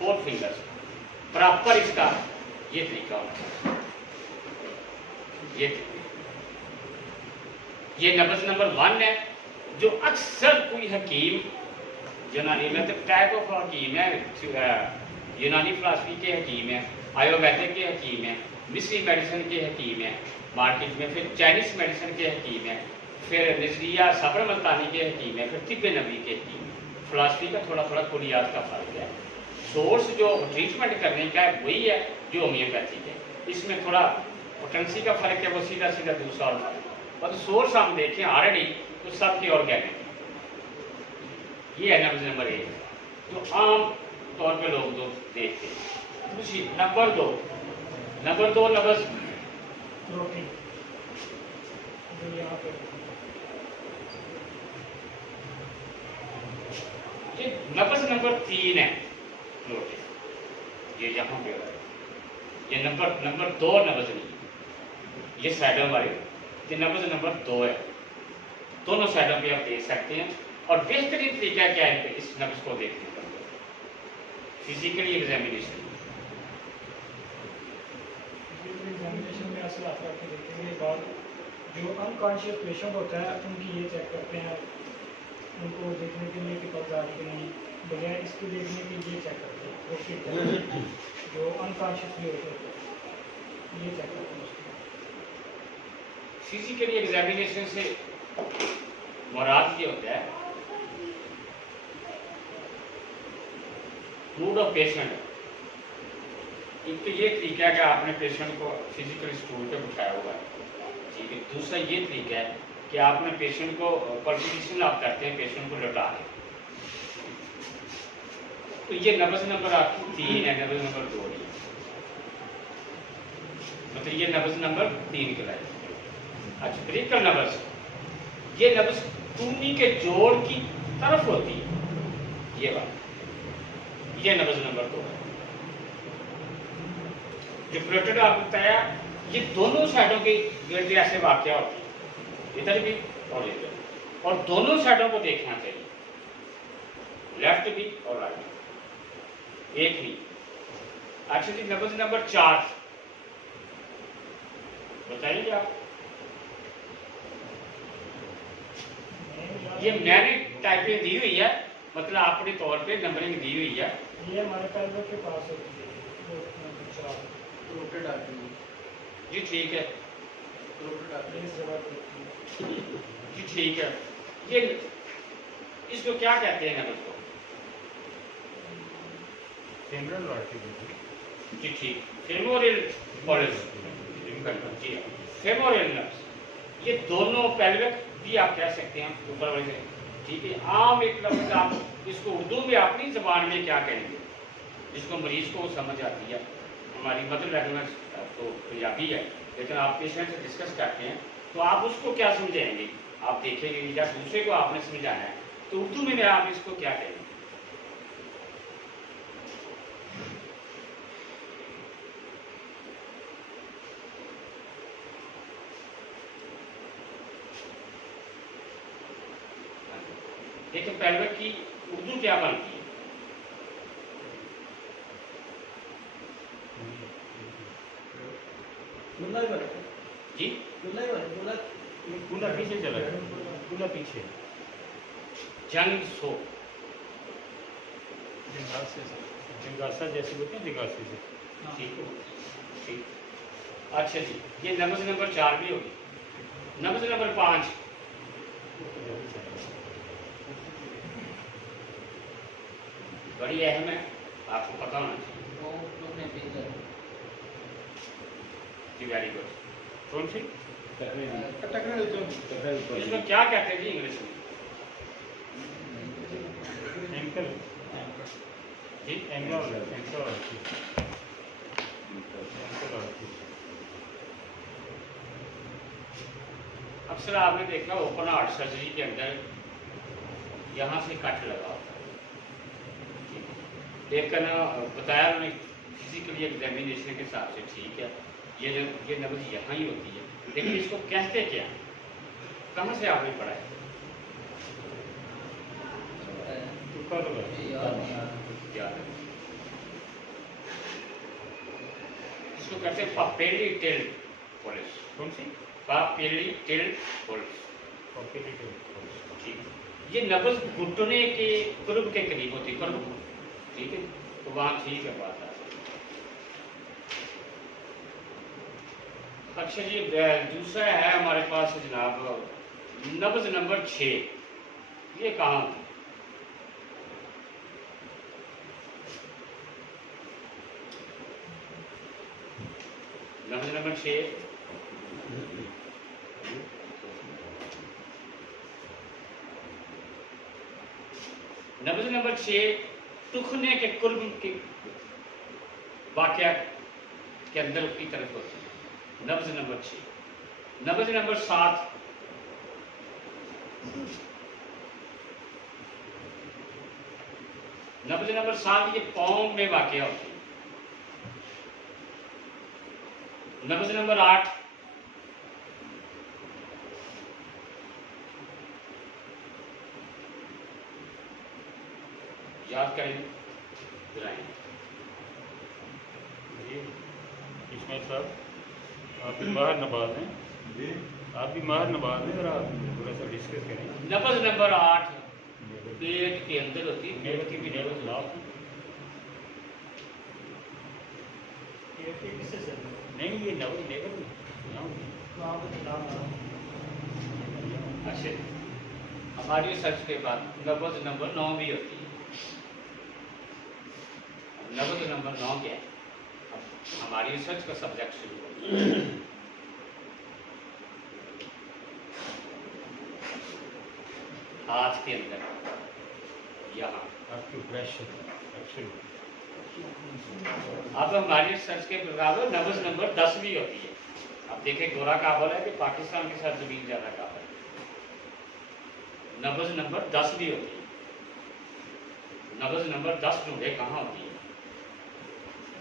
4 fingers proper इसका ये तरीका होना चाहिए। ये नब्ज नंबर 1 है जो अक्सर कोई हकीम यूनानी में तो टाइप ऑफ हकीम है, यूनानी फिलासफी के हकीम है, आयुर्वेदिक के हकीम है, मिस्री मेडिसिन के हकीम है मार्केट में, फिर चाइनीज मेडिसिन के हकीम है, फिर नजरिया सब्र मल्तानी के हकीम है, फिर तिब्बे नबी के हकीम है। फिलासफी का थोड़ा थोड़ा कुलियात का फर्क है। सोर्स जो ट्रीटमेंट करने का है वही है जो होम्योपैथिक है, इसमें थोड़ा पोटेंसी का फर्क है, वो सीधा सीधा दूसरा और फर्क। और सोर्स हम देखें ऑलरेडी तो सबके ऑर्गेनिक। ये है नब्ज नंबर 1 जो आम तौर पे लोग तो देखते हैं। नंबर 2 नब्ज ये नब्ज नंबर 3 है। ये यहाँ पे ये नंबर 2 नब्ज नहीं, ये साइडों वाले ये नब्ज नंबर 2 है। दोनों साइडों पे आप देख सकते हैं। और बेहतरीन तरीका क्या है इस नब्ज को देखने का, फिजिकली एग्जामिनेशन में असल आफरा के देखेंगे। एक और जो अनकॉन्शियस पेशेंट होता है उनकी ये चेक करते हैं, उनको देखने के लिए कि कब्ज आ रही कि नहीं, बगैर इसको देखने के लिए चेक करते हैं। जो अनकॉन्शियसली होते हैं ये चेक करते हैं। फिजिकली एग्जामिनेशन से मुराद ये होता है मूड ऑफ पेशेंट। एक तो ये तरीका है कि आपने पेशेंट को फिजिकल स्टूल पे बिठाया हुआ है, ठीक है। दूसरा ये तरीका है कि आपने पेशेंट को पल्पिटेशन आप करते हैं पेशेंट को लौटा के। तो ये नब्ज नंबर आपकी 3 है, नब्ज नंबर 2 नहीं, मतलब ये नब्ज नंबर 3 कहलाएगा। अच्छा ब्रेकल नब्ज, ये नब्ज टूनी के जोड़ की तरफ होती है, ये बात, ये नब्ज नंबर 2 है। जो प्रोटेड आपको बताया ये दोनों साइडों के गिरते ऐसे वाक्य होते हैं, इधर भी और इधर, और दोनों साइडों को देखना चाहिए, लेफ्ट भी और राइट भी, एक भी। अच्छा जी नब्ज नंबर 4 बताइए आप। ये मैंने टाइपिंग दी हुई है, मतलब अपने तौर पे नंबरिंग दी हुई है। ये हमारे पैरों के पास होती है रोटेड आती है जी, ठीक है, रोटेड आती है इस जगह पे जी ठीक है। ये इसको क्या कहते हैं नब्ज को? फेमोरल आर्टरी जी ठीक, फेमोरल कॉलेज जी, फेमोरल नब्ज। ये दोनों पेल्विक भी आप कह सकते हैं ऊपर वाले से, ठीक है। आम एक लफ्ज आप इसको उर्दू में अपनी जबान में क्या कहेंगे जिसको मरीज को समझ आती है। हमारी मदर लैंग्वेज तो पंजाबी है, लेकिन आप पेशेंट से डिस्कस करते हैं तो आप उसको क्या समझाएंगे, आप देखेंगे या दूसरे को आपने समझाना है तो उर्दू में आप इसको क्या कहेंगे? देखिए पेल्विक की उर्दू क्या बनती है? जी गुला पीछे चला, गुला पीछे, जंग सो जिंगासा जैसे बोलते हैं, जिंगासे से, ठीक है ठीक। अच्छा जी, ये नब्ज नंबर 4 भी होगी। नब्ज नंबर 5 बड़ी अहम है, आपको पता होना चाहिए जी। Very good. कौन सी? इसको क्या कहते हैं जी इंग्लिश में? एंकल जी, एंकल अक्सर आपने देखा ओपन हार्ट सर्जरी के अंदर यहाँ से कट लगा होता है, लेकिन बताया उन्होंने फिजिकली एग्जामिनेशन के हिसाब से ठीक है, ये नब्ज यहाँ ही होती है, लेकिन इसको कहते क्या, कहाँ से आपने पढ़ा है? याद है। इसको कहते हैं पापेली टेल पुलिस। कौन सी? पापेली टेल पुलिस। कॉम्पिटिटिव। ठीक, ये नब्ज घुटने के कुर्ब के करीब होती है, कुर्ब, ठीक है, तो वहाँ ठीक है बात। अच्छा जी, दूसरा है हमारे पास जनाब नब्ज नंबर 6। ये कहाँ? नब्ज नंबर 6 नब्ज नंबर 6 टुखने के कुर्ब के वाक़या के अंदर की तरफ होती है। नब्ज नंबर 6। नब्ज नंबर 7 नब्ज नंबर 7 ये पाँव में वाक़या होती है। नब्ज नंबर 8 याद करें दिलाएं। जी इसमें सब आप भी माहिर नबाज हैं, आप भी माहिर नबाज हैं, जरा थोड़ा सा डिस्कस करें। नब्ज नंबर 8 पेट के अंदर होती है, पेट की भी नब्ज लाभ नहीं, ये नब्ज लेवल अच्छा, हमारी रिसर्च के बाद नब्ज नंबर 9 भी होती है। नब्ज नंबर 9 क्या है? अब हमारी रिसर्च का सब्जेक्ट शुरू हो। हाथ के अंदर यहाँ आपकी प्रेशर अब हमारी रिसर्च के प्रकार नब्ज नंबर 10 भी होती है। अब देखें गोरा काबल है कि पाकिस्तान के साथ जमीन ज्यादा काबल है। नब्ज नंबर 10 भी होती है। नब्ज नंबर 10 ढूंढे कहाँ होती है?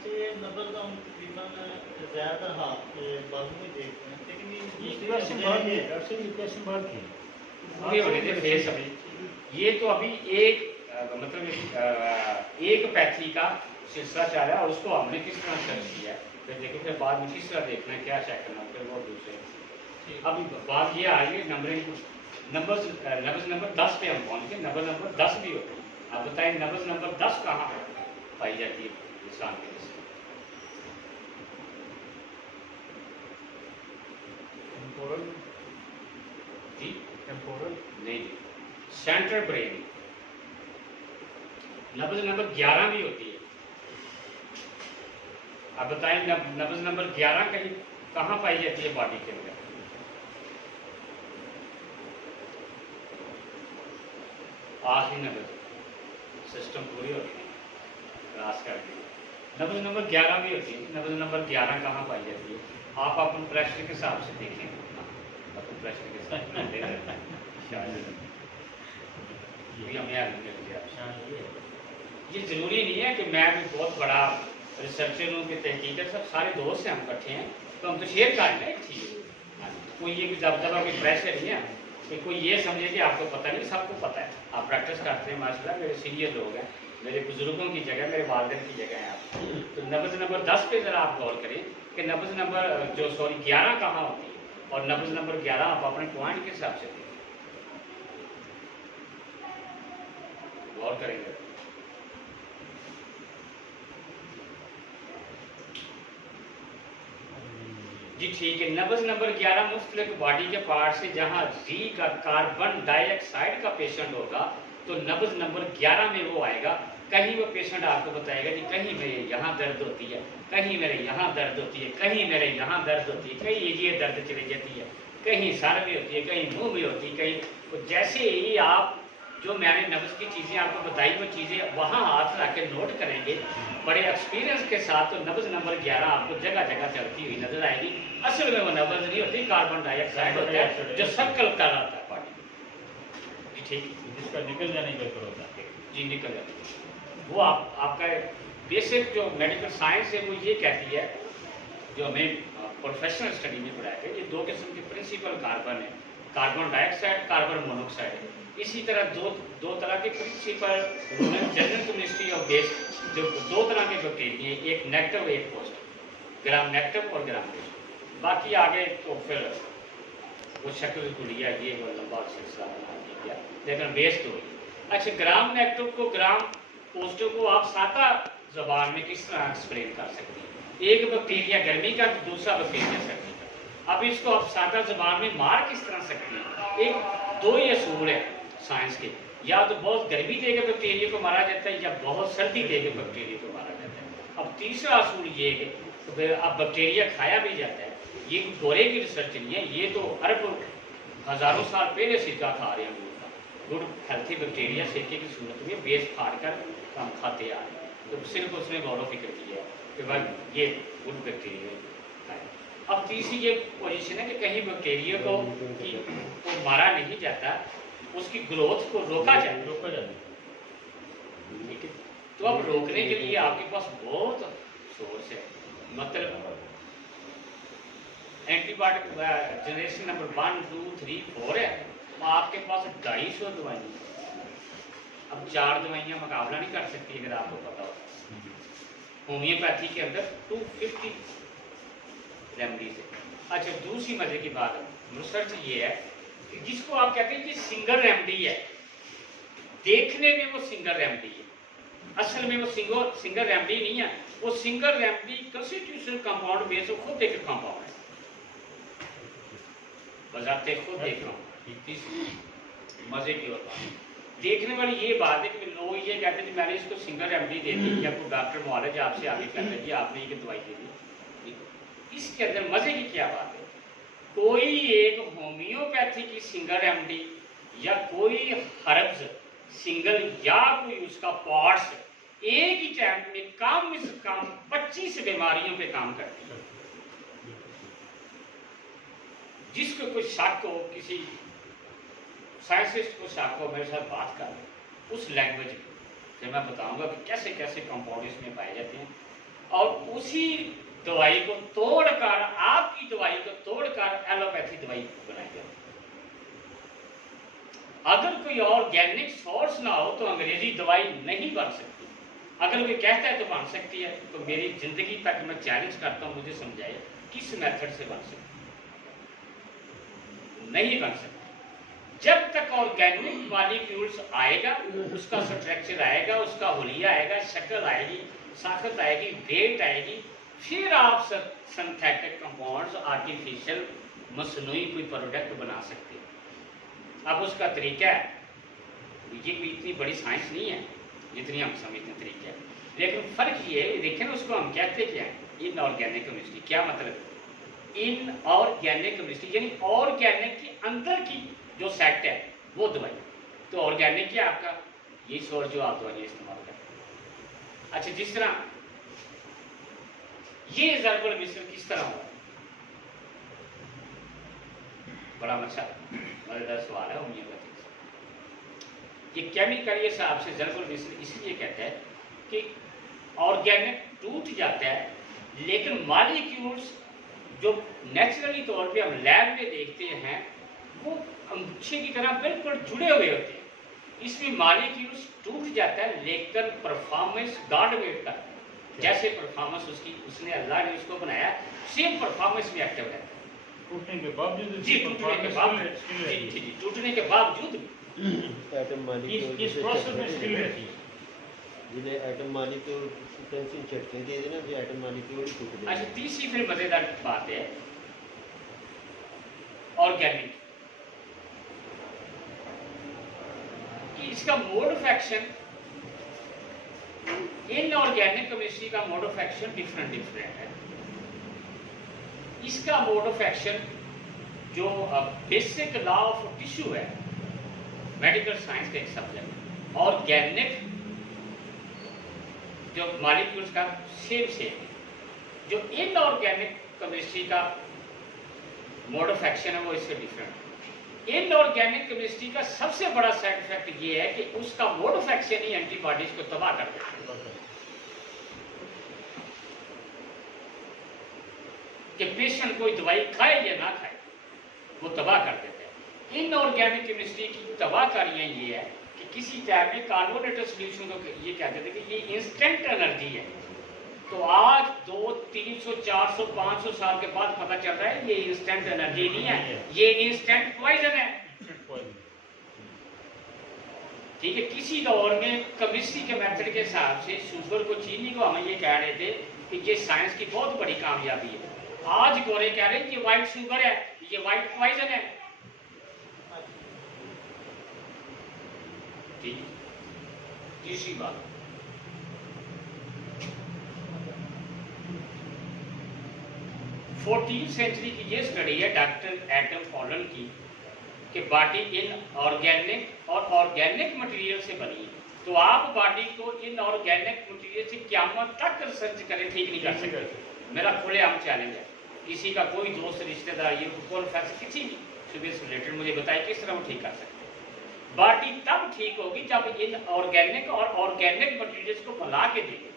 ये नंबर का हम तकरीबन ज़्यादातर हाथ के बाजू में देखते हैं, लेकिन ये क्वेश्चन बात है, आपसे ये क्वेश्चन बात की पूरे होने थे फेस अभी। ये तो अभी एक मतलब एक पैथी का सिलसिला चल रहा है और उसको हमने किस तरह सर्च किया है, फिर देखो फिर बाद में किस तरह देखना है, क्या चेक करना, फिर वो दूसरे। अभी बात ये आ रही है नंबरिंग, नब्ज नंबर 10 पे हम पहुँच गए। नब्ज नंबर 10 भी होती है। आप बताएं नब्ज नंबर 10 कहाँ पाई जाती है इंसान के जिसमें? टेम्पोरल जी टेम्पोरल नहीं, सेंट्रल ब्रेन। नब्ज नंबर 11 भी होती है। आप बताएं नब्ज नंबर 11 कहीं कहाँ पाई जाती है बॉडी के अंदर? आखिरी नब्ज सिस्टम पूरी होती है क्रॉस करके। नब्ज नंबर 11 भी होती है। नब्ज नंबर 11 कहाँ पाई जाती है? आप अपन प्रेशर के हिसाब से देखें, अपन प्रेशर के साथ शायद हमें आगे मिल गया। ये जरूरी नहीं है कि मैं भी बहुत बड़ा रिसर्चर हूँ कि तहकीक है, सब सारे दोस्त हैं, हम इकट्ठे हैं तो हम तो शेयर कर लें। ठीक है, कोई ये भी दबदबा कोई प्रेशर नहीं है कि कोई ये समझे कि आपको पता नहीं, सबको पता है। आप प्रैक्टिस करते हैं माशाल्लाह, मेरे सीनियर लोग हैं, मेरे बुजुर्गों की जगह, मेरे वालिदैन की जगह है आप। तो नब्ज नंबर 10 पे ज़रा आप गौर करें कि नब्ज नंबर 11 कहाँ होती है और नब्ज नंबर 11 आप अपने पॉइंट के हिसाब से देखें, गौर करेंगे। जी ठीक है, नब्ज नंबर 11 मुख्तलिफ बॉडी के पार्ट से जहाँ जी का कार्बन डाइऑक्साइड का पेशेंट होगा तो नब्ज नंबर 11 में वो आएगा। कहीं वो पेशेंट आपको बताएगा कि कहीं मेरे यहाँ दर्द होती है, कहीं मेरे यहाँ दर्द होती है, कहीं मेरे यहाँ दर्द होती है, कहीं ये दर्द चली जाती है, कहीं सर में होती है, कहीं मुंह में होती है, कहीं तो जैसे ही आप जो मैंने नब्ज की चीज़ें आपको बताई वो चीज़ें वहाँ हाथ ला के नोट करेंगे बड़े एक्सपीरियंस के साथ, तो नब्ज नंबर 11 आपको जगह जगह चलती हुई नजर आएगी। असल में वो नब्ज नहीं होती, कार्बन डाइऑक्साइड होता है जो सर्कल कर रहा है बॉडी। जी ठीक, जिसका निकल जाने का कर होता है। जी निकल जाती है। वो आपका बेसिक जो मेडिकल साइंस है वो ये कहती है, जो हमें प्रोफेशनल स्टडी में पढ़ाया गया, ये दो किस्म के प्रिंसिपल कार्बन है, कार्बन डाइऑक्साइड, कार्बन मोनोऑक्साइड है। इसी तरह दो तरह के प्रिंसिपल जनरल केमिस्ट्री और बेस, जो दो तरह के बैक्टीरिया हैं, एक नेगेटिव एक पॉजिटिव। ग्राम नेगेटिव और ग्राम पॉजिटिव। बाकी आगे तो फिर वो शक्ल गुड़िया ये वो लंबा सिलसिला बना दिया, लेकिन बेस तो वही। अच्छा, ग्राम नेगेटिव को ग्राम पॉजिटिव को आप सादा जबान में किस तरह एक्सप्लेन कर सकते हैं? एक बैक्टीरिया गर्मी का तो दूसरा बैक्टीरिया सर्दी का। अब इसको आप सादा जबान में मार किस तरह सकते हैं? एक दो ही असूल है साइंस के, या तो बहुत गर्मी देकर बैक्टीरिया को मारा जाता है या बहुत सर्दी देकर बैक्टीरिया को मारा जाता है। अब तीसरा असूल ये है तो फिर अब बैक्टीरिया खाया भी जाता है। ये गोरे की रिसर्च नहीं है, ये तो अरब हजारों साल पहले सिक्का खा रहे हैं गुड़ हेल्थी बैक्टीरिया सिक्के की सूरत में बेस फाड़ कर हम खाते आ रहे हैं। तो सिर्फ उसने गौर फिक्र किया कि भाई ये गुड बैक्टीरिया है। अब तीसरी ये पोजीशन है कि कहीं बैक्टीरिया को मारा नहीं जाता, उसकी ग्रोथ को रोका जाए। ठीक है, तो अब रोकने के लिए आपके पास बहुत सोर्स है। मतलब एंटीबायोटिक जनरेशन नंबर 1, 2, 3, 4 है, तो आपके पास 250 दवाइयाँ। अब 4 दवाइयाँ मुकाबला नहीं कर सकती अगर आपको पता हो। होम्योपैथी के अंदर 250 रेमडीज है। अच्छा, दूसरी मजे की बात रिसर्च ये है कि जिसको आप कहते हैं कि सिंगल रेमडी है, देखने में वो सिंगल रेमडी है, असल में वो सिंगल रेमडी नहीं है। वो single remedy constitutional compound base खुद एक कंपाउंड है, बजाते खुद देख रहा हूँ। मजे की और बात देखने वाली ये बात है कि लोग ये कहते हैं कि मैंने इसको सिंगल रेमडी दे दी, या कोई डॉक्टर मुआलज आपसे आगे कहता है कि आपने ये दवाई दे दी। इसके अंदर मजे की क्या बात है? कोई एक होम्योपैथी की सिंगल रेमडी या कोई हर्ब्स सिंगल या कोई उसका पार्ट्स एक ही टाइम में कम से कम 25 बीमारियों पे काम करती है। जिसको कोई शक हो, किसी साइंटिस्ट को शक हो, मेरे साथ बात कर उस लैंग्वेज में, फिर मैं बताऊंगा कि कैसे कैसे कंपाउंड इसमें पाए जाते हैं, और उसी दवाई को तोड़कर, आपकी दवाई को तोड़कर एलोपैथी दवाई बनाई जाती है। अगर कोई ऑर्गेनिक सोर्स ना हो तो अंग्रेजी दवाई नहीं बन सकती। अगर कोई कहता है तो बन सकती है, तो मेरी जिंदगी तक मैं चैलेंज करता हूँ, मुझे समझाइए किस मेथड से बन सकती है? नहीं बन सकती। जब तक ऑर्गेनिक मॉलिक्यूल्स आएगा, उसका स्ट्रक्चर आएगा, उसका हुलिया आएगा, शक्ल आएगी, साखत आएगी, वेट आएगी, फिर आप सिंथेटिक कंपाउंड्स, आर्टिफिशियल मसनूई कोई प्रोडक्ट बना सकते हैं। अब उसका तरीका है, ये कोई इतनी बड़ी साइंस नहीं है जितनी हम समझते हैं तरीका है, लेकिन फर्क ये है, देखें उसको हम कहते क्या है, इनऑर्गेनिक केमिस्ट्री। क्या मतलब? इनऑर्गेनिक केमिस्ट्री यानी ऑर्गेनिक के अंदर की जो सेट है वो दवाई। तो ऑर्गेनिक क्या आपका ये सोर्स जो आप दवाइयाँ इस्तेमाल करते हैं। अच्छा, जिस तरह ये जर्बल मिश्रण किस तरह हुआ, बड़ा मजेदार सवाल है होम्योपैथी। ये केमिकल हिसाब से जर्बल मिश्रण इसलिए कहते हैं कि ऑर्गेनिक टूट जाता है, लेकिन मॉलिक्यूल्स जो नेचुरली तौर पे हम लैब में देखते हैं वो अंगूठे की तरह बिल्कुल जुड़े हुए होते हैं। इसमें मॉलिक्यूल्स टूट जाता है, लेकिन परफॉर्मेंस गॉड वेट करता है। जैसे परफॉर्मेंस उसने अल्लाह ने उसको बनाया, सेम परफॉर्मेंस में एक्टिव रहता है। टूटने के बावजूद जी, टूटने के बावजूद जी, टूटने के बावजूद एटम मॉलिक्यूल इस प्रोसेस में स्किल रहती है। जिन्हें एटम मॉलिक्यूल टेंशन चटके दे देना, फिर एटम मॉलिक्यूल ही टूट जाए। अच्छा, तीसरी फिर मजेदार बात है ऑर्गेनिक कि इसका mode of action, inorganic chemistry का मोड ऑफ एक्शन डिफरेंट है। इसका मोड ऑफ एक्शन जो बेसिक लॉ ऑफ टिश्यू है, मेडिकल साइंस का एक सब्जेक्ट, ऑर्गेनिक जो मॉलिक्यूल्स का सेम है। जो इनऑर्गेनिक केमिस्ट्री का मोड ऑफ एक्शन है वो इससे डिफरेंट है। इनऑर्गेनिक केमिस्ट्री का सबसे बड़ा साइड इफेक्ट ये है कि उसका mode of action he antibodies को तबाह कर देता है। कि पेशेंट कोई दवाई खाए या ना खाए वो तबाह कर देते हैं। इनऑर्गेनिक केमिस्ट्री की तबाहकारियां ये है कि किसी टाइप में कार्बोनेटेड सॉल्यूशन को ये कहते थे कि ये इंस्टेंट एनर्जी है, तो आज 200, 300, 400, 500 साल के बाद पता चल रहा है ये इंस्टेंट एनर्जी नहीं है, ये इंस्टेंट पॉइजन है। ठीक है, किसी दौर में केमिस्ट्री के मेथड के हिसाब से शुगर को, चीनी को हम ये कह रहे थे कि ये साइंस की बहुत बड़ी कामयाबी है। आज गोरे कह रहे हैं ये वाइट शुगर है, ये वाइट पॉइजन है। ठीक, तीसरी बात, सेंचुरी की ये स्टडी है डॉक्टर एडम फॉलन की कि बॉडी इन ऑर्गेनिक और ऑर्गेनिक मटेरियल से बनी है। तो आप बॉडी को इन ऑर्गेनिक मटेरियल से क़यामत तक रिसर्च करें, ठीक नहीं कर सकते। मेरा खुलेआम चैलेंज है, किसी का कोई दोस्त, रिश्तेदार, ये प्रोफेसर, किसी भी सुबह से रिलेटेड मुझे बताए किस तरह वो ठीक कर सकते हैं। बॉडी तब ठीक होगी जब इन ऑर्गेनिक और ऑर्गेनिक मटेरियल्स को मिला के देंगे,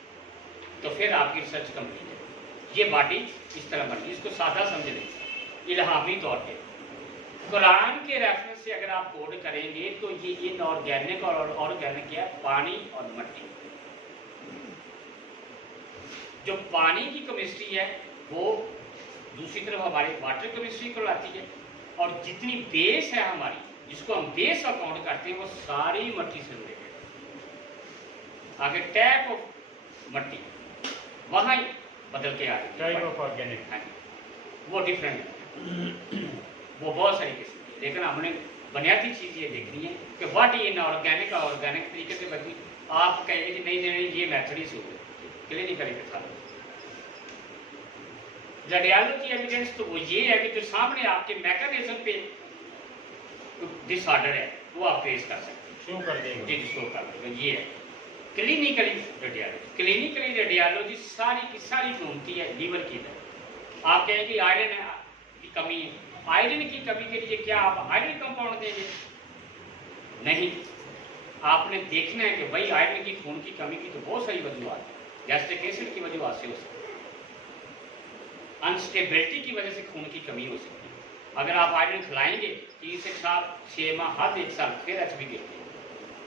तो फिर आपकी रिसर्च कंप्लीट है। ये बॉडी इस तरह बनी, इसको सादा समझ लें इल्हामी तौर पे। कुरान के रेफरेंस से अगर आप कोड करेंगे तो ये इनऑर्गेनिक और ऑर्गेनिक क्या है, पानी और मिट्टी। जो पानी की केमिस्ट्री है वो दूसरी तरफ हमारी वाटर केमिस्ट्री करवाती है, और जितनी बेस है हमारी, जिसको हम बेस अकाउंट करते हैं, वो सारी मिट्टी से रिलेटेड। आगे टैप ऑफ मिट्टी वहां ही बदल के आ रही है, टाइप ऑफ ऑर्गेनिक, वो डिफरेंट है, वो बहुत सारी किस्म की। लेकिन हमने बुनियादी चीज़ ये देखनी है कि व्हाट इन ऑर्गेनिक और ऑर्गेनिक तरीके से बची। आप कहेंगे कि नहीं नहीं ये मेथड ही सूट है, क्लिनिकली के साथ। रेडियोलॉजी एविडेंस तो वो ये है कि जो सामने आपके मैकेनिज्म पे डिसऑर्डर है वो आप ट्रेस कर सकते हैं, शो कर देंगे, जी शो कर देंगे। ये है क्लिनिकली रेडियोलॉजी। क्लिनिकली रेडियोलॉजी सारी की सारी घूमती है लीवर की तरफ। आप कहेंगे कि आयरन की कमी है, आयरन की कमी के लिए क्या आप आयरन कंपाउंड देंगे? नहीं, आपने देखना है कि भाई आयरन की खून की कमी की तो बहुत सारी वजूहत है। गैस्ट्रिक एसिड की वजह से हो सकती है, अनस्टेबिलिटी की वजह से खून की कमी हो सकती है। अगर आप आयरन खिलाएंगे 3 से 6 माह, हद 1 साल, फिर एचबी गिरती है।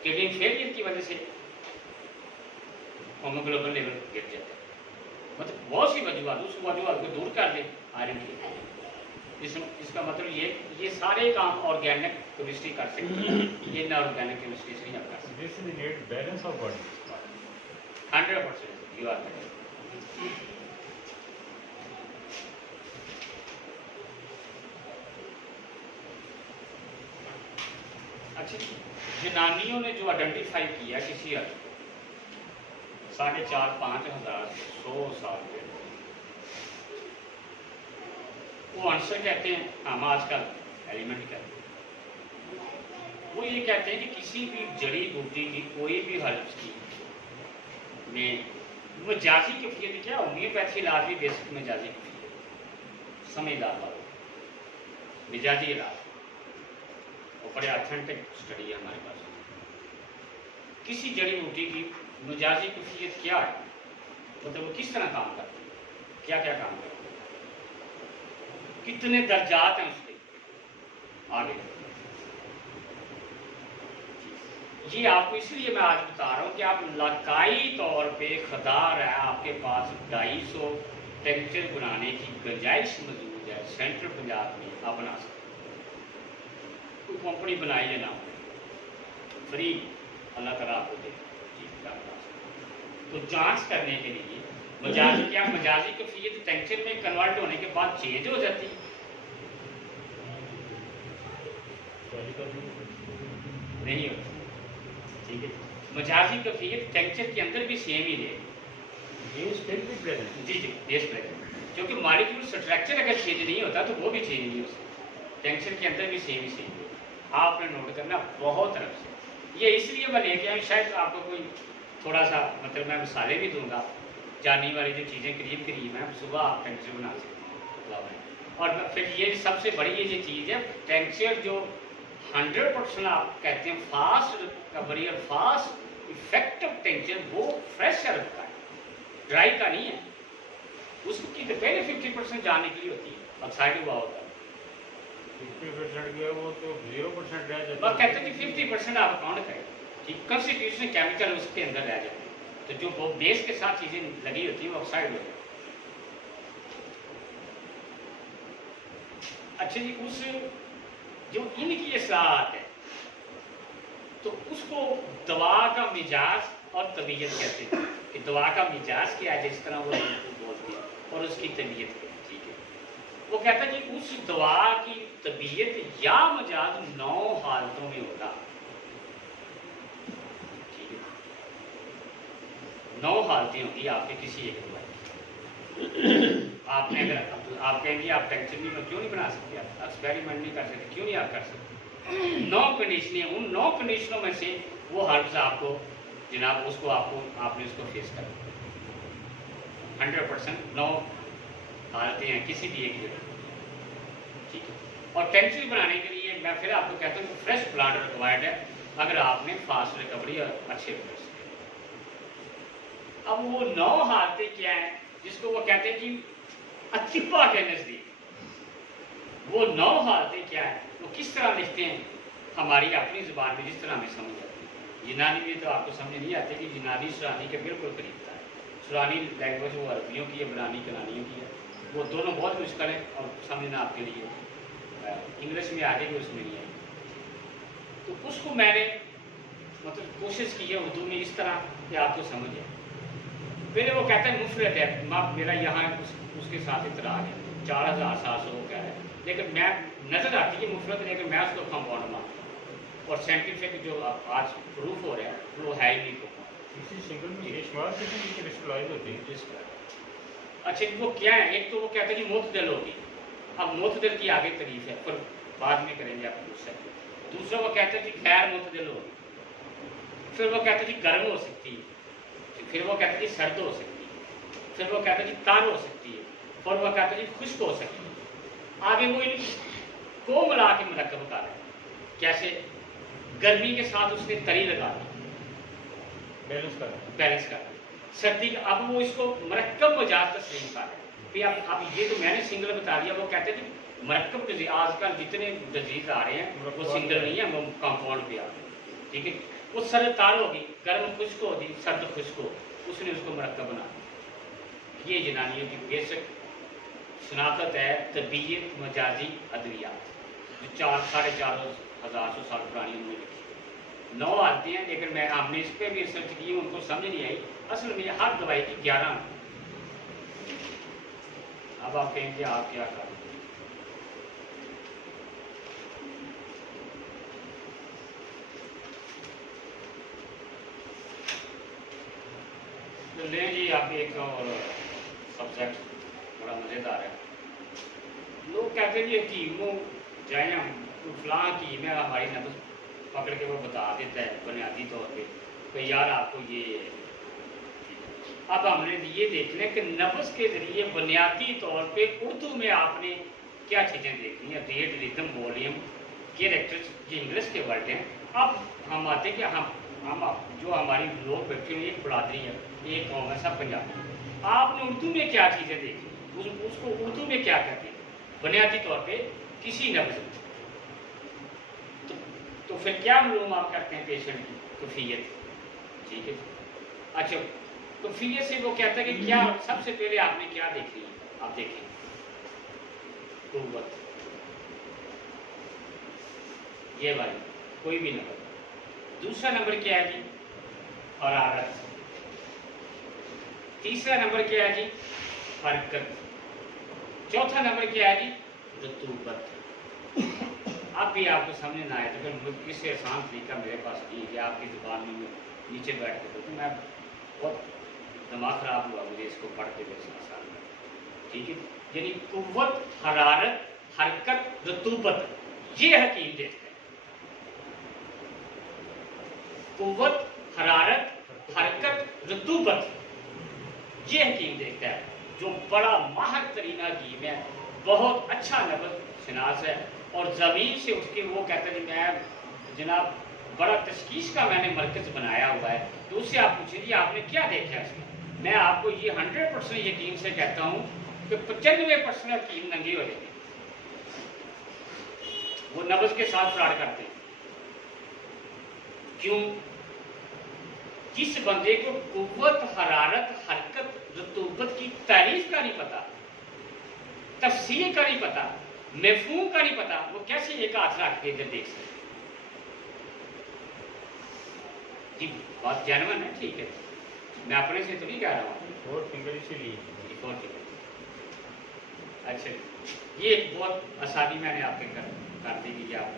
किडनी फेलियर की वजह से हीमोग्लोबिन लेवल गिर जाता है। मतलब बहुत सी वजूहत, उस वजूहत को दूर कर दें आयरन की। इसका मतलब ये सारे काम ऑर्गेनिक केमिस्ट्री कर सकती है, ये ना ऑर्गेनिक केमिस्ट्री से नहीं कर सकते। This is need balance of body 100% you are right. अच्छा, यूनानियों ने जो आइडेंटिफाई किया किसी हद 4,500-5,000 100 साल पहले, वो आंसर कहते हैं, हम आजकल एलिमेंट कहते हैं। वो ये कहते हैं कि किसी भी जड़ी बूटी की कोई भी हर्ब की में मजाजी कैफियत क्या, होम्योपैथी इलाज भी बेसिक मजाजी कैफियत, समझदार वालों मिजाजी इलाज, और बड़े ऑथेंटिक स्टडी है हमारे पास। किसी जड़ी बूटी की मजाजी कैफियत क्या है, मतलब वो किस तरह काम करती है, क्या क्या काम करती है, कितने दर्जात हैं उसके आगे। ये आपको इसलिए मैं आज बता रहा हूँ कि आप लकाई तौर पे खदार है, आपके पास 250 टेक्चर बनाने की गुंजाइश मौजूद है सेंट्रल पंजाब में, आप बना सकते हैं। कोई कंपनी बनाई है ना, फ्री अल्लाह ताला आपको दे, तो जांच करने के लिए मजाजी क्या, मजाजी कैफियत टेंशन में कन्वर्ट होने के बाद चेंज हो जाती है, नहीं होती। ठीक है, मजाजी कैफियत टेंशन के अंदर भी सेम ही रहेगी, जी जी बेस प्रेजेंट, क्योंकि मॉलिक्यूल स्ट्रक्चर अगर चेंज नहीं होता तो वो भी चेंज नहीं हो सकता। टेंशन के अंदर भी सेम ही सेम है। आपने नोट करना बहुत तरफ से। ये इसलिए मैं लेके आया, शायद आपको कोई थोड़ा सा मतलब मैं मिसालें भी दूंगा, जानने वाली जो चीज़ें करीब करीब हैं, सुबह आप टेंशन बना सकते हैं। और फिर ये सबसे बड़ी ये चीज़ है टेंशन जो 100% आप कहते हैं फास्ट रिकवरी और फास्ट इफेक्टिव टेंशन, वो फ्रेश अर्ब का है, ड्राई का नहीं है। उसकी तो पहले 50% जान निकली होती है, ऑक्साइड हुआ होता है, 50% गया वो तो 0% रह जाता है। बस कहते हैं कि 50% आप अकाउंट करें, ठीक, कंस्टिट्यूशन केमिकल उसके अंदर रह जाते हैं, तो जो वो बेस के साथ चीजें लगी होती हैं वो ऑक्साइड हो जाती है। अच्छा जी, उस जो इनकी असलाहत है तो उसको दवा का मिजाज और तबीयत कहते हैं कि दवा का मिजाज क्या है, जिस तरह वो बोलती है, और उसकी तबीयत क्या है। ठीक है, वो कहता है कि उस दवा की तबीयत या मिजाज 9 हालतों में होता। ठीक है, 9 हालतें होंगी आपके किसी एक दवाई की। आपने अगर आप कहेंगे आप टेंशन नहीं क्यों नहीं बना सकते, आप एक्सपेरिमेंट नहीं कर सकते, क्यों नहीं आप कर सकते? 9 कंडीशनें, उन 9 कंडीशनों में से वो हर्ब्स आपको जनाब उसको आपने उसको फेस करना 100%। 9 हालतें हैं किसी भी एक जगह। ठीक है, और टेंशन बनाने के लिए मैं फिर आपको कहता हूँ फ्रेश प्लांट रिक्वायर्ड है अगर आपने फास्ट रिकवरी और अच्छे प्लेस। अब वो 9 हालतें क्या है जिसको वो कहते हैं कि अतिपा के नजदीक वो 9 हालतें क्या है, वो किस तरह लिखते हैं हमारी अपनी जुबान में जिस तरह हमें समझ आती है। यूनानी में तो आपको समझ नहीं आती कि यूनानी सुरानी के बिल्कुल करीब था। सुरानी लैंग्वेज वो अरबियों की है, बनानी कनानियों की है, वो दोनों बहुत मुश्किल है और समझना आपके लिए। इंग्लिश में आगे भी उसमें नहीं है, तो उसको मैंने मतलब कोशिश की है उर्दू में इस तरह कि आपको समझ आए। पहले वो कहता है मुफरत है, मेरा यहाँ उसके साथ इतराज है 4700 क्या है, लेकिन मैं नजर आती है मुफरत, लेकिन मैं उसको कंपाउंड मानता हूँ और साइंटिफिक जो आज प्रूफ हो रहा है वो है ही नहीं कंपाउंड। इसी सिंगल में बेशुमार किस्म की क्रिस्टलाइज होती है जिसका अच्छा वो क्या है, एक तो वो कहते हैं कि मोतदिल होगी। अब मोतदिल की आगे तारीफ है पर बाद में करेंगे आप उससे। दूसरा वो कहते हैं कि गैर मोतदिल होगी, फिर वो कहते हैं कि गर्म हो सकती है, फिर वो कहते हैं कि सर्द हो सकती है, फिर वो कहते हैं कि तार हो सकती है, और वो कहते हैं कि खुश्क हो सकती है। आगे वो इनको मिला के मरकब कर रहे हैं, कैसे गर्मी के साथ उसने तरी लगा दी, बैलेंस कर सर्दी का। अब वो इसको मरकब मजाज तस्लीम कर रहे हैं। अब ये तो मैंने सिंगल बता दिया, वो कहते हैं कि मरकब डिजीज आजकल जितने डिजीज आ रहे हैं वो सिंगल नहीं है, वो कंपाउंड पे आ रहे हैं। ठीक है, वो सर्द तार होगी, गर्म खुश्क होगी, सर्द खुश्क हो, उसने उसको मरकब बना दिया। ये यूनानियों की बेसिक शनाख्त है तबीयत मजाजी अद्वियात, जो 4,500 साल पुरानी उन्होंने लिखी। 9 आती हैं, लेकिन मैं हमने इस पर भी रिसर्च की, उनको समझ नहीं आई। असल में हर दवाई की 11। अब आप कहेंगे आप क्या करें, तो ले जी आप एक और सब्जेक्ट बड़ा मज़ेदार है। लोग कहते हैं कि हकीमों जाए हम फलां हकीम है, हमारी नब्ज पकड़ के वो बता देता है बुनियादी तौर पे तो यार आपको ये। अब हमने ये देखना है कि नब्ज के जरिए बुनियादी तौर पे उर्दू में आपने क्या चीज़ें देखनी है, रेट, रिदम, वॉल्यूम, कैरेक्टर्स, ये इंग्लिश के वर्ड हैं। अब हम आते हैं कि हम जो हमारी लोग बैठे हुए एक बरादरी है, एक कौम है, सब पंजाबी। आपने उर्दू में क्या चीज़ें देखी, उसको उर्दू में क्या कहते हैं बुनियादी तौर पे किसी नब्ज में, तो फिर क्या मालूम आप करते हैं पेशेंट की कैफियत। ठीक है, अच्छा कैफियत से वो कहता है कि क्या सबसे पहले आपने क्या देखी है, आप देखें कुव्वत, ये वाली कोई भी नंबर। दूसरा नंबर क्या है जी, हरारत। तीसरा नंबर क्या है जी, हरकत। चौथा नंबर क्या है जी, रतूबत। अब भी आपको समझ ना आए तो फिर इससे आसान तरीका मेरे पास नहीं है कि आपकी जुबान में नीचे बैठ के तो मैं बहुत दिमाग खराब हुआ मुझे इसको पढ़ते हुए आसान। ठीक है, यानी कुव्वत, हरारत, हरकत, रतूबत, ये हकीम देखते हैं। कुव्वत, हरारत, हरकत, रतूबत, ये हकीम देखता है, जो बड़ा माहिर तरीन हकीम है, बहुत अच्छा नब्ज शनास है। और ज़मीन से उठ के वो कहते हैं मैं जनाब बड़ा तशखीस का मैंने मरकज़ बनाया हुआ है। तो उससे आप पूछेंगे आपने क्या देखा इसमें, मैं आपको ये 100% यकीन से कहता हूँ कि 95% हकीम नंगे हो जाते हैं, वो नब्ज के साथ फ्रॉड करते हैं। क्यों? जिस बंदे को कुव्वत, हरारत, हरकत, रतूबत की तारीफ का नहीं पता, तफसीर का नहीं पता, मफहूम का नहीं पता, वो कैसे एक हाथ रख के इधर देख सकते? जी बात जानवन है, ठीक है, मैं अपने से तो नहीं कह रहा हूँ। 4 फिंगर इसीलिए। अच्छा, ये एक बहुत आसानी मैंने आपके कर दी कि आप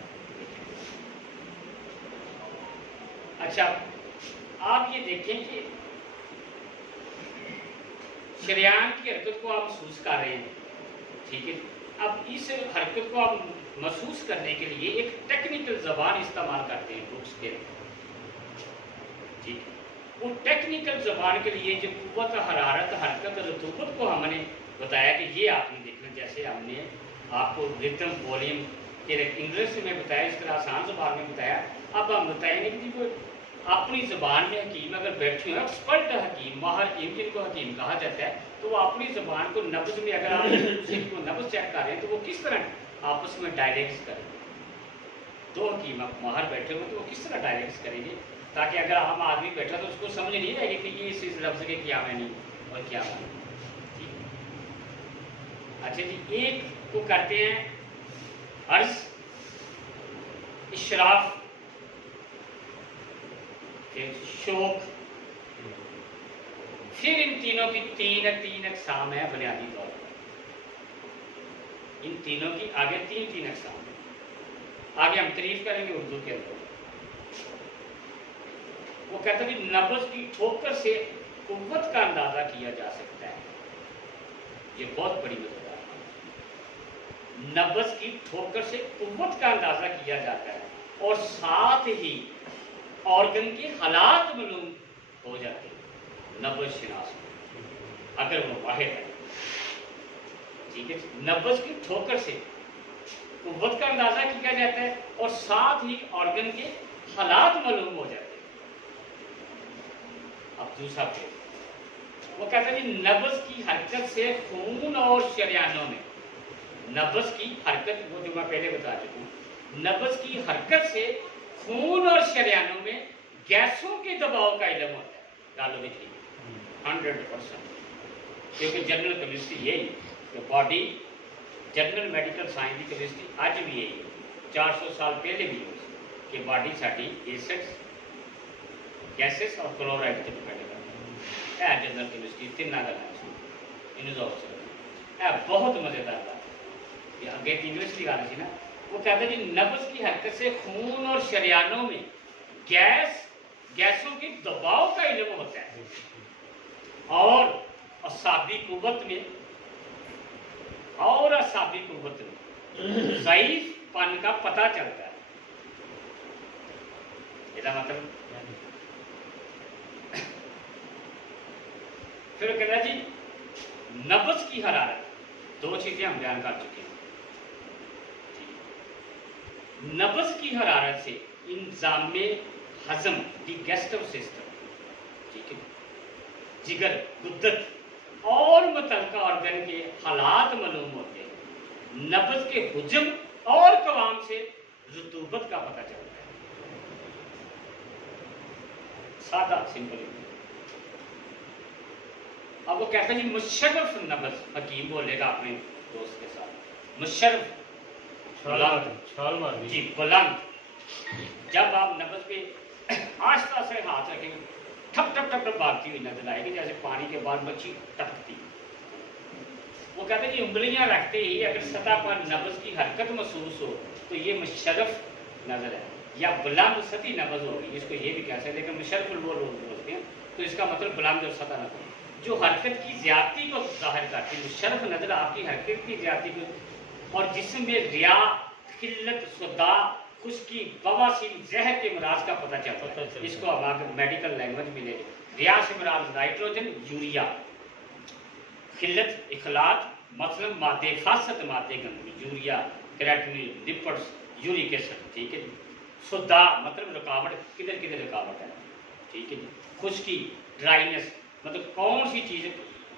अच्छा, आप ये देखें कि शरियान की हरकत को आप महसूस कर रहे हैं, ठीक है। अब इस हरकत को आप महसूस करने के लिए एक टेक्निकल ज़बान इस्तेमाल करते हैं बुक्स के, ठीक है। वो टेक्निकल ज़बान के लिए जो कुव्वत, हरारत, हरकत, रतूबत को हमने बताया कि ये आपने देखना, जैसे हमने आपको रिदम, वॉल्यूम के इंग्लिश में बताया, इस तरह आसान ज़बान में बताया। अब हम बताएंगे कि वो अपनी ज़बान में हकीम अगर बैठे हुए, एक्सपर्ट हकीम, माहिर हकीम, जिनको हकीम कहा जाता है, तो वो अपनी ज़बान को नब्ज़ में, अगर आप दूसरे को नब्ज़ चेक कर रहे हैं, तो वो किस तरह आपस में डायलेक्ट्स करें। दो हकीम माहिर बैठे हुए, तो वो किस तरह डायलेक्ट्स करेंगे, ताकि अगर आम आदमी बैठा तो उसको समझ नहीं आएगी कि ये इस लफ्ज़ के क्या मैनी और क्या मानी। अच्छा जी, एक को करते हैं अर्ज, इशराफ, फिर शौक, फिर इन तीनों की तीन अक़साम है बुनियादी तौर पर। इन तीनों की आगे तीन अक़साम है, आगे हम तारीफ करेंगे उर्दू के अंदर। वो कहते हैं कि नब्ज़ की ठोकर से कुव्वत का अंदाजा किया जा सकता है। ये बहुत बड़ी मदद है। नब्ज़ की ठोकर से कुव्वत का अंदाजा किया जाता है और साथ ही ऑर्गन के हालात मालूम हो जाते हैं नब्ज़ शनास में, अगर वो वाहिद है, ठीक है। नब्ज़ की ठोकर से कुव्वत का अंदाजा किया जाता है और साथ ही ऑर्गन के हालात मालूम हो जाते हैं। अब दूसरा पेज, वो कहते हैं कि नब्ज़ की हरकत से खून और शरियानों में, नब्ज़ की हरकत, वो जो मैं पहले बता चुका हूँ, नब्ज़ की हरकत से खून और शरियानों में गैसों के दबाव का इल्म होता है। गालो भी ठीक 100%, क्योंकि जनरल केमिस्ट्री यही तो बॉडी, जनरल मेडिकल साइंस की केमिस्ट्री आज भी यही है, 400 साल पहले भी कि बॉडी साड़ी एसिड्स, गैसेस और क्लोराइड पर डिपेंड करती है। जनरल केमिस्ट्री तीन गल है, बहुत मज़ेदार बात है। अगे इंग्लिश की गल थी ना, वो कहते हैं कि नब्ज़ की हरकत से खून और शरियानों में गैसों के दबाव का इल्म होता है और असाबी कुव्वत में ज़ईफ़पन का पता चलता है। इसका मतलब फिर कहना जी, नब्ज़ की हरारत, दो चीजें हम बयान कर चुके हैं। नब्ज़ की हरारत से इंजाम हजम, डिगेस्टिव सिस्टम, ठीक है, जिगर, गुद्दत और मुतल्लिका ऑर्गन के हालात मालूम होते हैं। नब्ज़ के हुज्म और कवाम से रतूबत का पता चलता है। सादा सिंपल। अब वो कहते हैं मुशर्रफ नब्ज़, हकीम बोलेगा अपने दोस्त के साथ, मुशर्रफ छाल मार जी बुलंद। जब आप नब्ज़ पे आस्ता से हाथ रखेंगे, ठप ठप ठप ठप भागती हुई नजर आएगी, जैसे पानी के बाद मच्छी टपकती। वो कहते हैं कि उंगलियां रखते ही अगर सतह पर नब्ज़ की हरकत महसूस हो तो ये मुशर्रफ नजर है, या बुलंद सती नब्ज़ होगी, इसको ये भी कह सकते हैं। लेकिन मुशर्रफ वो लोग बोलते हैं, तो इसका मतलब बुलंद और सतह नब्ज़ जो हरकत की ज्यादती को जाहिर करती है। मुशर्रफ नजर आपकी हरकत की ज्यादती को, और जिसमें रिया, किल्लत, सुदा, खुश्की, बवासीर, जहर के मराज का पता चलता है। इसको अब आगे मेडिकल लैंग्वेज में ले, रिया से मराज नाइट्रोजन, यूरिया, खिल्लत, इखलात मतलब मादे, फासत मादे गंदगी, urea, creatinine, lipids, uric acid, ठीक है। सुदा मतलब रुकावट, किधर किधर रुकावट है, ठीक है। खुश्की, ड्राइनेस मतलब कौन सी चीज़,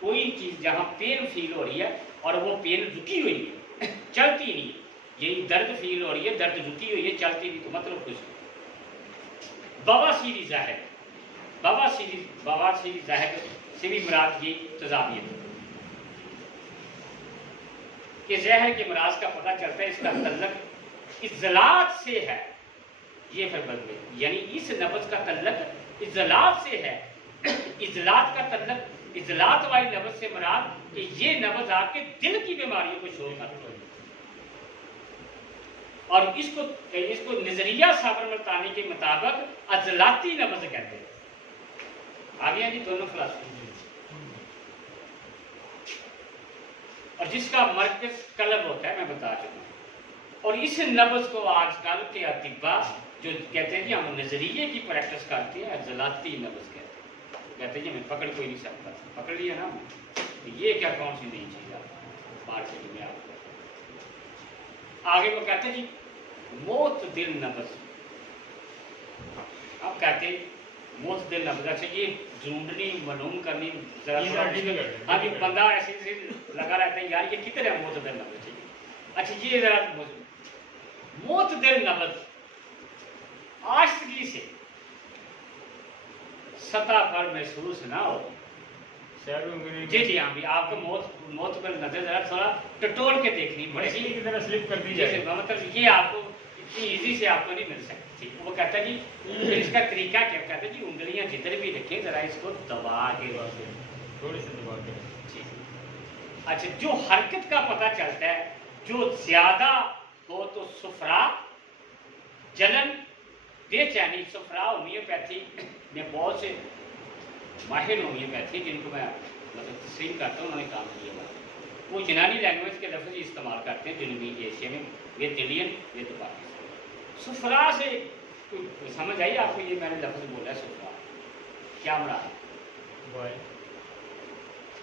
कोई चीज़ जहाँ पेन फील हो रही है और वो पेन रुकी हुई है, चलती नहीं है। यही दर्द फील हो रही है, दर्द रुकी हुई है, चलती नहीं, तो मतलब खुश। बवासीर ज़ाहिर, बवासीर ज़ाहिर से भी मुराद ये तज़ाबियत कि ज़हर के मराज का पता चलता है, इसका तल्लक इज़्ज़लात से है। ये फिर बदले यानी इस नब्ज़ का तल्लक इज़्ज़लात से है। इज़्ज़लात का तल्लक इज़्ज़लात वाली नब्ज़ से मुराद कि ये नब्ज़ आपके दिल की बीमारियों को शोर करता है। और इसको नजरिया साबर मल्तानी के मुताबिक अजलाती नब्ज़ कहते हैं। आ गया जी दोनों फिलासफी। और जिसका मरकज कल्ब होता है, मैं बता चुका हूं। और इस नब्ज़ को आजकल के अतिबा जो कहते हैं कि हम नजरिए की प्रैक्टिस करते हैं, अजलाती नब्ज़ कहते हैं हमें पकड़ कोई नहीं सकता। पकड़ लिया ना, तो ये क्या कौन सी नई चीज़ है मार्केट में आपको। आगे वो कहते हैं जी मौत दिल नब्ज़। अब कहते हैं मौत दिल नब्ज़। अच्छा ये ढूंढनी मालूम करनी जरा अभी बंदा ऐसे लगा रहता है यार ये किधर है मौत दिल नब्ज़। अच्छा ये जरा मौत दिल नब्ज़ आशिकी से सतह पर महसूस ना हो। जी जी हाँ भी आपको मौत पर नजर जरा थोड़ा टटोल के देखनी पड़ेगी की तरह स्लिप कर दी जाए। मतलब ये आपको इतनी इजी से आपको नहीं मिल सकती। वो कहता है जी इसका तरीका क्या कहता है जी उंगलियां जिधर भी रखें जरा इसको दबा के थोड़ी सी दबा के। अच्छा जो हरकत का पता चलता है जो ज्यादा हो तो सुफरा जलन बेचैनी। सुफरा होम्योपैथी में बहुत से माहिर होम्योपैथी जिनको मैं मतलब तस्लीम करता हूँ, उन्होंने काम किया हुआ। वो यूनानी लैंग्वेज के लफ्ज़ इस्तेमाल करते हैं जनूबी एशिया में, ये दिलियन ये तो पाकिस्तान। सुफरा से कोई समझ आई आपको? ये मैंने लफ्ज़ बोला है सुफरा, क्या मुराद है?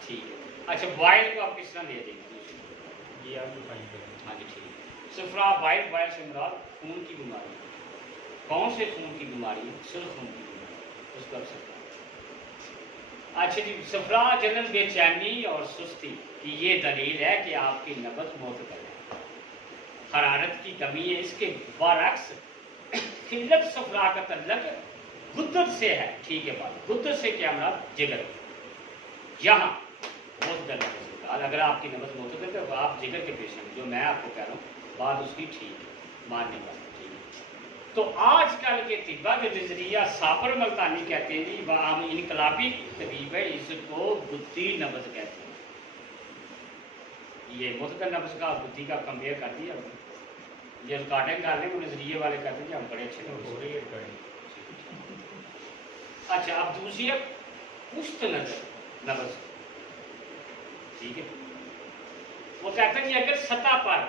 ठीक है। अच्छा बॉयल को आप किस तरह ले देंगे? ये आप डिफाइन करें। हाँ जी ठीक है। सुफरा बॉयल से मुराद खून की बीमारी। कौन से खून की बीमारी है? सुर्ख खून की बीमारी, उसको आप सुफरा। अच्छा जी सफरा जनरल बेचैनी और सुस्ती की ये दलील है कि आपकी नब्ज़ मोतदल है, हरारत की कमी है। इसके बरअक्स खिल्लत सफरा का तल्लक गुद्दत से है। ठीक है बात, गुद्दत से क्या मुराद? जिगर। यहाँ मोतदल है। अगर आपकी नब्ज़ मोतदल है तो आप जिगर के पेशेंट, जो मैं आपको कह रहा हूँ बात उसकी ठीक है, मानने वाली। तो आजकल के तिब्बा के नजरिया साबर मल्तानी कहते हैं जी आम इनकलाबी तबीब है, इसको बुद्धि नब्ज़ कहते हैं। ये मुतदल नब्ज़ का बुद्धि का कंपेयर कर दिया। ये रिकॉर्डिंग कर लें, वो नजरिए वाले कहते हैं कि हम बड़े अच्छे नब्ज़। अच्छा अब दूसरी है पुश्त नजर नब्ज़। ठीक है, वो कहते हैं कि अगर सतह पर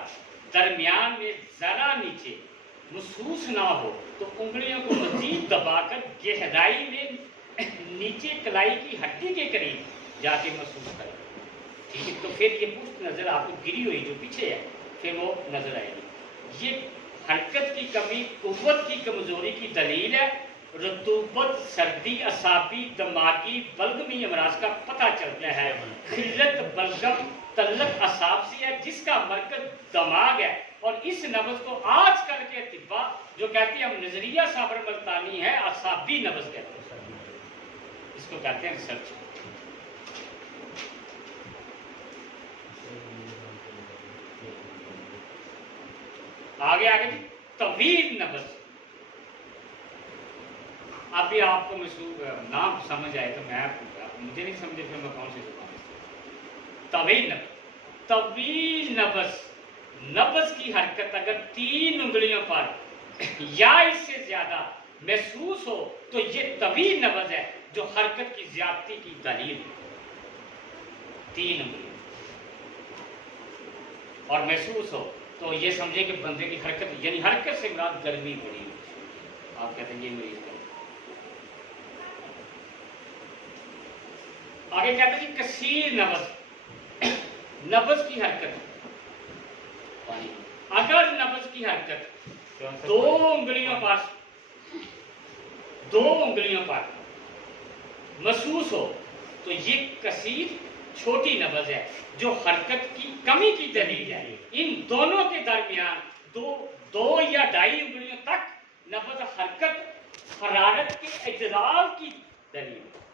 दरमियान में जरा नीचे महसूस ना हो तो उंगलियों को मजीद दबाकर गहराई में नीचे कलाई की हड्डी के करीब जाके महसूस करें। ठीक है, तो फिर ये पुश्त नजर आपको गिरी हुई जो पीछे है फिर वो नजर आएगी। ये हरकत की कमी कुव्वत की कमजोरी की दलील है। रतूबत सर्दी असाबी दिमागी बलगमी अमराज का पता चलता है। खिल्लत बलगम तल्लक असाब से है जिसका मरकज दिमाग है। और इस नब्ज़ को आजकल के तिब्बा जो कहती है हम नजरिया साबर मल्तानी है असाबी नब्ज़ कहते हैं, इसको कहते हैं रिसर्च। आगे आगे तवील नब्ज़। अभी आपको नाम समझ आए तो मैं मुझे नहीं समझे फिर मैं कौन सी जुबान। तवील नब्ज़, तवील नब्ज़ नब्ज़ की हरकत अगर 3 उंगलियों पर या इससे ज्यादा महसूस हो तो ये तवील नब्ज़ है जो हरकत की ज्यादती की दलील है। 3 उंगलियों और महसूस हो तो ये समझे कि बंदे की हरकत यानी हरकत से मुराद गर्मी बड़ी हो। आप कहते हैं ये मरीज का। आगे कहते हैं कि कसीर नब्ज़, नब्ज़ की हरकत। अगर नब्ज़ की हरकत 2 उंगलियों पर महसूस हो तो ये कसीर छोटी नब्ज़ है जो हरकत की कमी की दलील है। इन दोनों के दरमियान 2 या 2.5 उंगलियों तक नब्ज़ हरकत हरारत के इजराल की तलीम